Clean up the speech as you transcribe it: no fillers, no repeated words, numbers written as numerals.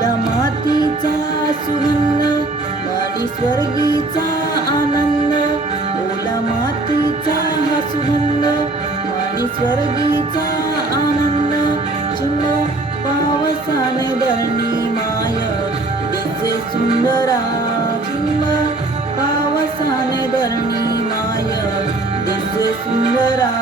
ओला मातीचा सुगंध वाडी स्वर्गीचा आनंद, ओला मातीचा हा सुगंध वाडी स्वर्गीचा आनंद. चिंब पावसाने धरणी माय दिसे सुंदरा, चिंब पावसाने धरणी माय दिसे सुंदरा.